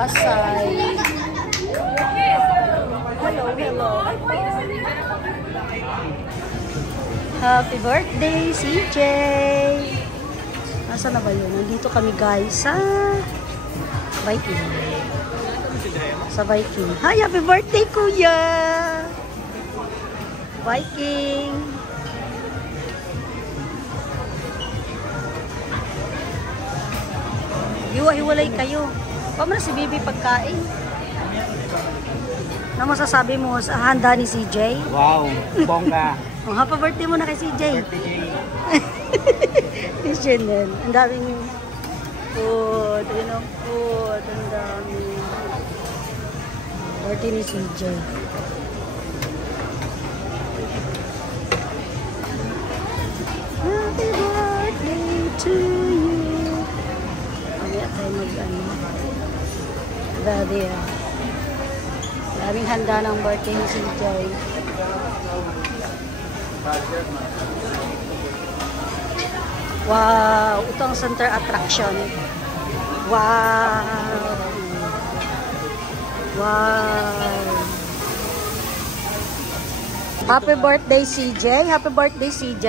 Pasay. Hello, hello. Happy birthday, CJ! Nasaan na ba yun? Nandito kami guys sa Viking. Sa Viking. Hi, happy birthday, kuya! Viking! Hiwa-hiwalay kayo. Paano si Bibi pagkain? Ano masasabi mo sa handa ni CJ? Wow, bongga. Oh, happy birthday mo na kay CJ. Ni Chanel. Ang daming food. Food. Ang daming birthday ni CJ. Happy birthday to you. Mamaya tayo mag-ano. Daddy ah. Daming handa ng birthday ni CJ. Wow! Ito ang center attraction. Wow! Wow! Happy birthday CJ! Happy birthday CJ!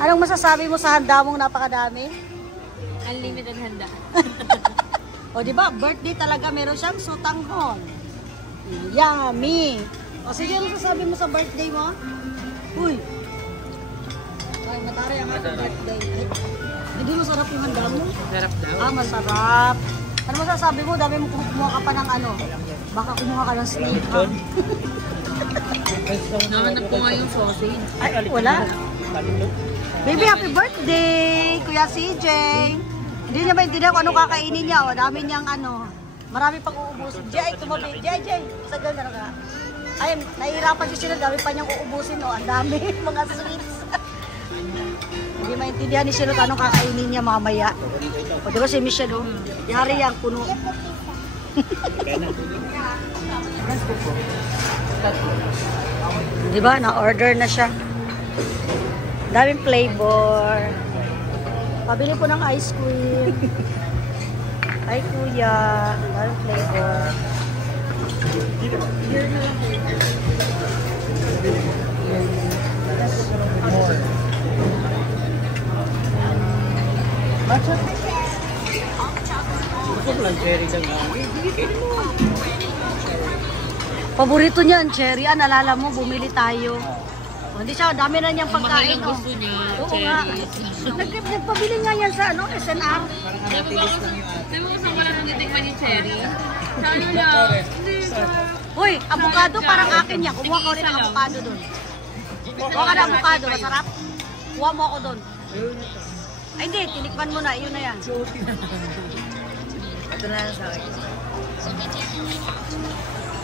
Anong masasabi mo sa handa mong napakadami? Unlimited handa. O di ba? Birthday talaga, meron siyang sutanghon. Yummy! O sige, ano masasabi mo sa birthday mo? Uy! Ay, matari ang aking birthday. Hindi masarap yung handa mo? Sarap daw. Ah, masarap. Ano masasabi mo? Dami mo kumuha ka pa ng ano? Baka kumuha ka ng snake, ha? Nahanap ko nga yung sausage. Ay, wala. Baby, happy birthday! Kuya CJ! Hindi niya maintindihan kung anong kakainin niya. O, dami niyang ano. Marami pang uubusin. Jay, tumabi. Jay, sagal na ka. Ayun, nahihirapan siya sila. Dami pa niyang uubusin. O, ang dami. Mga sweets. Hindi maintindihan ni Shelo kung anong kakainin niya mamaya. O, diba si Michelle, o? Yari yan, puno. Diba, na-order na siya. Daming flavor. Pabili po ng ice cream. Ay, kuya. Daming flavor. Paborito niya ang cherry. Nalala mo, bumili tayo. Hindi siya, dami na niyang pagkain. Gusto niya, Oo nga. Nagpabili nga yan sa ano, SNR. Sabi mo saan ka lang natitikman yung cherry? Sana lang. Uy, avocado parang akin yan. Kumuha ka ulit ng avocado doon. Kuha ka ng avocado, masarap. Kuha mo ako doon. Ay hindi, tinikman mo na. Yun na yan. Ito na lang sa akin.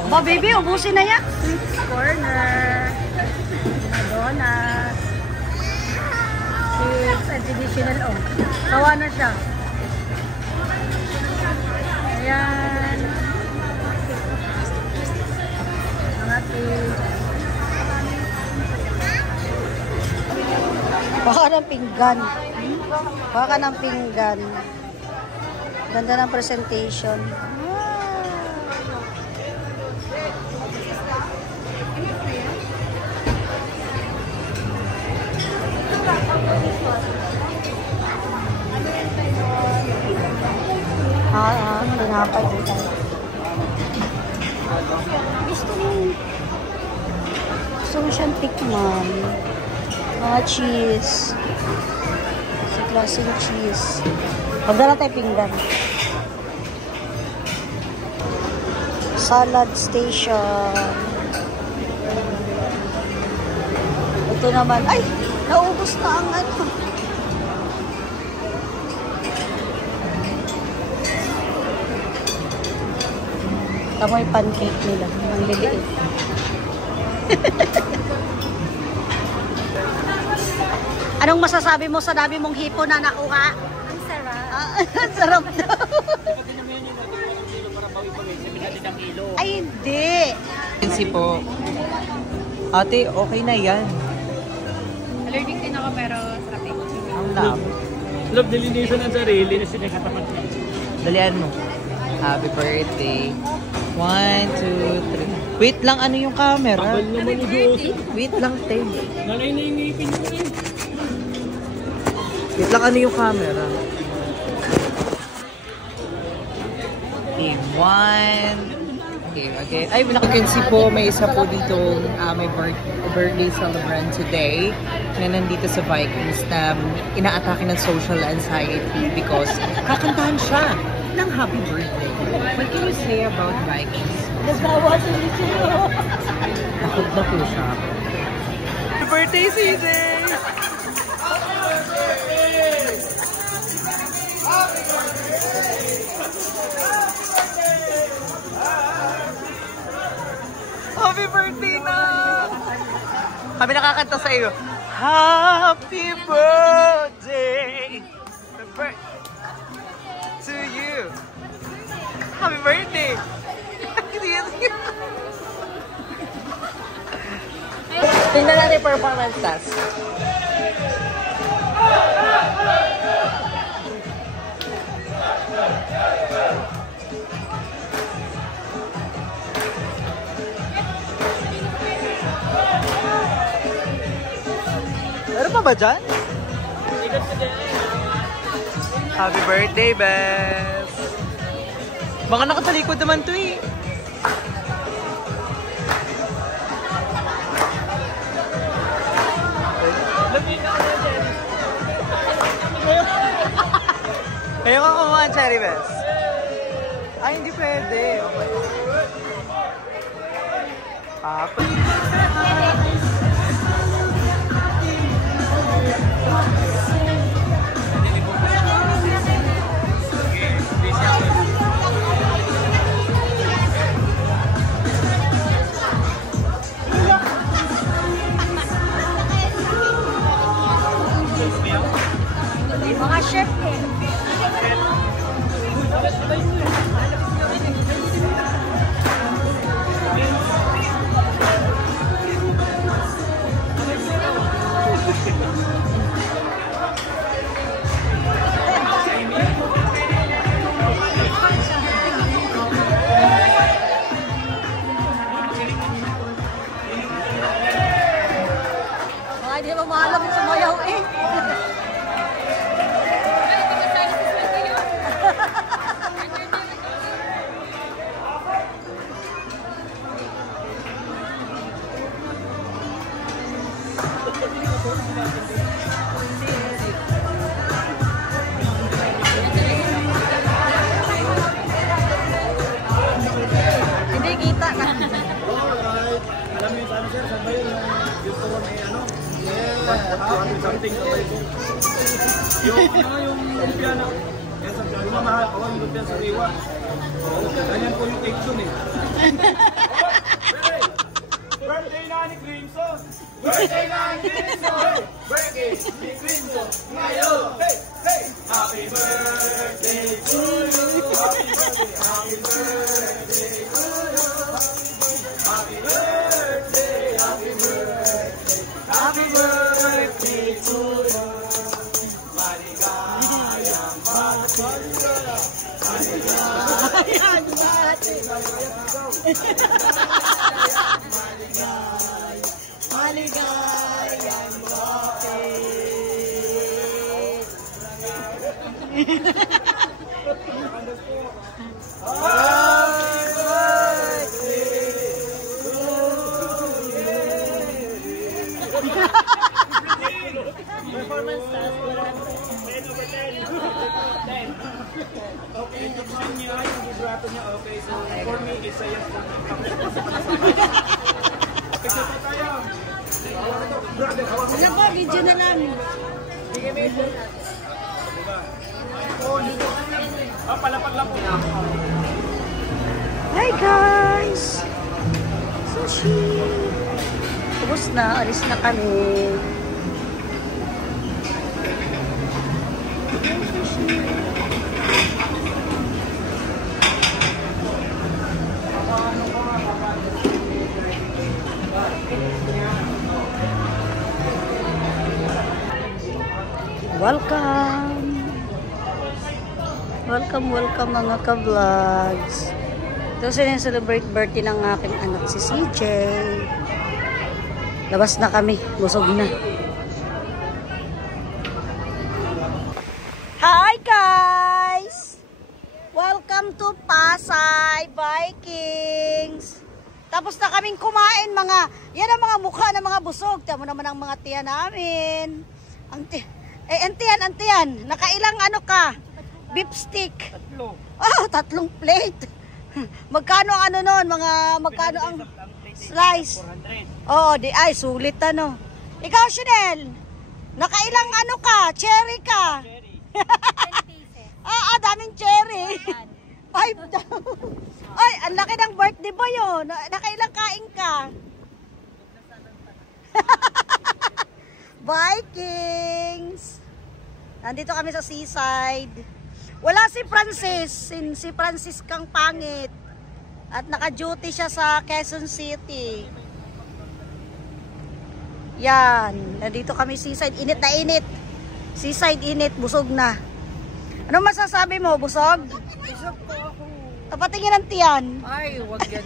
Ba baby, ubusin na yan. Corner. Donut. Chips and traditional. Oh, sawa na siya. Ayan. Mga tips. Baka ng pinggan. Baka ng pinggan. Ganda ng presentation. Tinapay dito. Gusto mo siyang tikman. Mga cheese. Sa klaseng cheese. Magdala tayo pinggan. Salad station. Ito naman. Ay! Naubos na ang ano. Tama yung pancake nila. Ang liliit. Anong masasabi mo sa dami mong hipo na nakuha? Ang sarap. Ang sarap daw. Ay, hindi. Fancy po. Ate, okay na yan. Allergic din ako pero sarap eh. Ang love. Love, nilinisan ang sarili na sinakatapat niya. Dalian mo. Happy birthday. 1, 2, 3. Wait lang, ano yung camera? Wait lang, te. Nalay na yung ngipin ko eh. Wait lang, ano yung camera? Okay, 1. Okay, again. Ay, you can see po, may isa po dito may birthday celebrant today na nandito sa Vikings na inaatake ng social anxiety because kakantahan siya ng happy birthday. What can you say about Vikings? Nagbawasan din sila. Nakot na po siya. Happy birthday, CJ! Happy birthday na! Kami nakakanta sa iyo. Happy birthday to you. Happy birthday! Tingnan natin yung performance test. Meron pa ba dyan? Happy birthday, Bes! Baka nakatalikod naman to eh. Ayaw ka kumuha ang cherry, Bes. Ay, hindi pwede. Okay. Papa. Mga chef eh. Mga hindi mamahalang sumayaw eh. Hindi kita na. Alam niyo sa ano sir, saan ba yun? Yung tuwa may ano? Something sa ko. Yung lumpia na. Yung mamahal ko, yung lumpia sa riwa. Ganyan po yung cake dun eh. Birthday na ni Crimson! Birthday na ni Crimson! Birthday ni Crimson! Ngayon! Hey! Hey! Happy birthday to you! Happy birthday! Happy birthday to you! Happy birthday! Happy birthday! Happy birthday to you! Maligayang pagpapalala! Maligayang Maligayang Performance task, wala. 10 over 10. 10. Okay, yung tutusin niya, yung vibrato niya, okay. So, for me, isa yan. Okay, so tayo. Ano po, video na lang. Palapag lang po. Hi guys! Sushi! Tapos na, alis na kami. Welcome! Welcome, welcome mga ka-vlogs. Ito sineselebrate birthday ng aking anak si CJ. Labas na kami, busog na. Hi guys! Welcome to Pasay Vikings! Tapos na kaming kumain mga, yan ang mga mukha ng mga busog. Tiyan mo naman ang mga tiyan namin. Antiyan, nakailang ano ka? Beef stick. 3. Oh, 3 plate. Magkano ang ano nun? Magkano ang slice? 400. Oh, di ay, sulit ano. Ikaw, Chanel, nakailang ano ka? Cherry ka? Cherry. Daming cherry. 5 daw. Ay, ang laki ng birthday boy yun. Nakailang kain ka? Vikings. Nandito kami sa seaside. Wala si Francis. Si Francis kang pangit. At naka-duty siya sa Quezon City. Yan. Nandito kami seaside. Init na init. Seaside init. Busog na. Ano masasabi mo? Busog? Busog po ako. Tapatingin ang tiyan. Ay, wag yan.